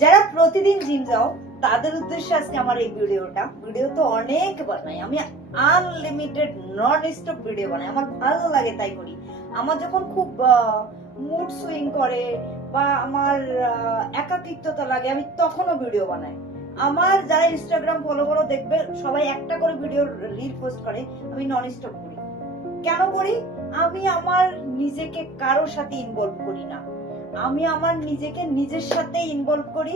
যারা প্রতিদিন জিম যাও তাদের উদ্দেশ্যে আজকে আমার এই ভিডিও তো অনেক বানাই আমি, আনলিমিটেড নন স্টপ ভিডিও বানাই। আমার ভালো লাগে তাই করি। আমার যখন খুব মুড সুইং করে বা আমার একাকিত্বতা লাগে আমি তখনও ভিডিও বানাই। আমার যারা ইনস্টাগ্রাম ফলো করো দেখবে সবাই একটা করে ভিডিও রিল পোস্ট করে, আমি নন স্টপ করি। কেন করি? আমি আমার নিজেকে কারোর সাথে ইনভলভ করি না, আমি আমার নিজেকে নিজের সাথে ইনভলভ করি।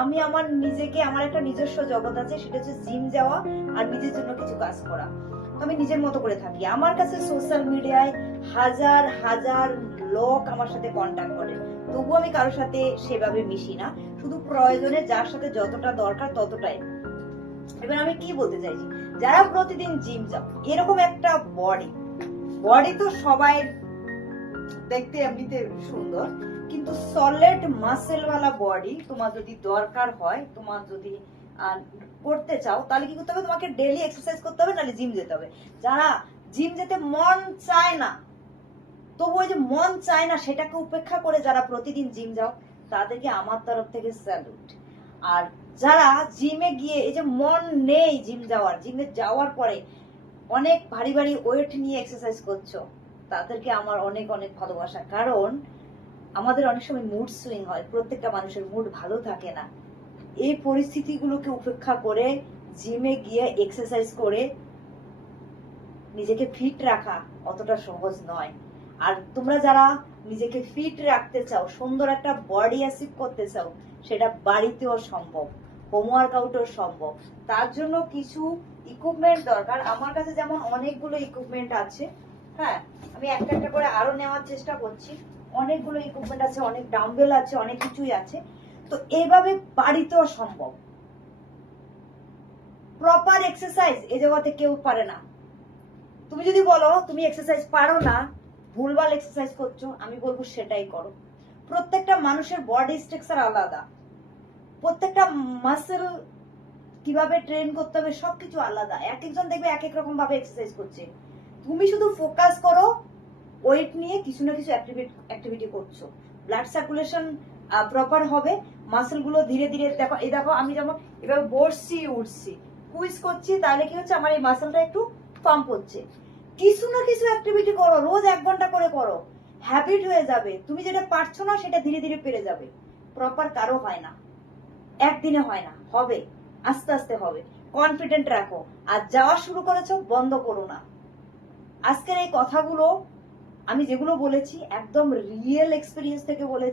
আমি আমার নিজেকে, আমার একটা নিজস্ব জগৎ আছে, সেটা হচ্ছে জিম যাওয়া আর নিজের জন্য কিছু কাজ করা। আমি নিজের মতো করে থাকি। আমার কাছে সোশ্যাল মিডিয়ায় হাজার হাজার লোক আমার সাথে কন্ট্যাক্ট করে, তবুও আমি কারোর সাথে সেভাবে মিশি না। শুধু প্রয়োজনে যার সাথে যতটা দরকার ততটাই। এবার আমি কি বলতে চাইছি, যারা প্রতিদিন জিম যাও, এরকম একটা বডি তো সবাই দেখতে এমনিতে সুন্দর, কিন্তু সলিড মাসেল ওয়ালা বডি তোমার যদি দরকার হয়, তোমার যদি করতে চাও, তাহলে কি করতে হবে? তোমাকে ডেইলি এক্সারসাইজ করতে হবে, নাহলে জিম যেতে হবে। যারা জিম যেতে মন চায় না, তবু ওই যে মন চায় না সেটাকে উপেক্ষা করে যারা প্রতিদিন জিম যাও, তাদেরকে আমার তরফ থেকে স্যালুট। আর যারা জিমে গিয়ে এই যে মন নেই জিম যাওয়ার, জিমে যাওয়ার পরে অনেক ভারী ভারী ওয়েট নিয়ে এক্সারসাইজ করছো, তাদেরকে আমার অনেক অনেক ভালোবাসা। কারণ আমাদের অনেক সময় মুড সুইং হয়, প্রত্যেকটা মানুষের মুড ভালো থাকে না। এই পরিস্থিতিগুলোকে উপেক্ষা করে জিমে গিয়ে এক্সারসাইজ করে নিজেকে ফিট রাখা অতটা সহজ নয়। আর তোমরা যারা নিজেকে ফিট রাখতে চাও, সুন্দর একটা বডি অ্যাচিভ করতে চাও, সেটা বাড়িতেও সম্ভব, হোমওয়ার্কআউটও সম্ভব। তার জন্য কিছু ইকুইপমেন্ট দরকার। আমার কাছে যেমন অনেকগুলো ইকুইপমেন্ট আছে, হ্যাঁ, আমি একটা একটা করে আরো নেওয়ার চেষ্টা করছি। অনেকগুলো ইকুইপমেন্ট আছে, অনেক ডাম্বেল আছে, অনেক কিছুই আছে। তো এইভাবে বাড়িতেও সম্ভব। প্রপার এক্সারসাইজ এই জগতে কেউ পারে না। তুমি যদি বলো তুমি এক্সারসাইজ পারো না, ভুলভাল এক্সারসাইজ করছো, আমি বলবো সেটাই করো। প্রত্যেকটা মানুষের বডি স্ট্রাকচার আলাদা, প্রত্যেকটা মাসেল কিভাবে ট্রেন করতে হবে সবকিছু আলাদা। এক একজন দেখবে এক এক রকম ভাবে এক্সারসাইজ করছে। তুমি শুধু ফোকাস করো ওয়েট নিয়ে, কিছু না কিছু অ্যাক্টিভিটি করছো, ব্লাড সার্কুলেশন প্রপার হবে, মাসেল গুলো ধীরে ধীরে দেখো। এই দেখো আমি যেমন এভাবে বসছি উঠছি কুইজ করছি, তাহলে কি হচ্ছে, আমার এই মাসেলটা একটু পাম্প হচ্ছে। কিছু না কিছু অ্যাক্টিভিটি করো, রোজ 1 ঘন্টা করে করো, হ্যাবিট হয়ে যাবে। তুমি যেটা পারছো না সেটা ধীরে ধীরে পেরে যাবে। প্রপার কারো হয় না, একদিনে হয় না, হবে আস্তে আস্তে হবে। কনফিডেন্ট রাখো। আর যাওয়া শুরু করেছো, বন্ধ করো না। আজকের এই কথাগুলো আমি যেগুলো বলেছি একদম রিয়েল এক্সপিরিয়েন্স থেকে বলেছি।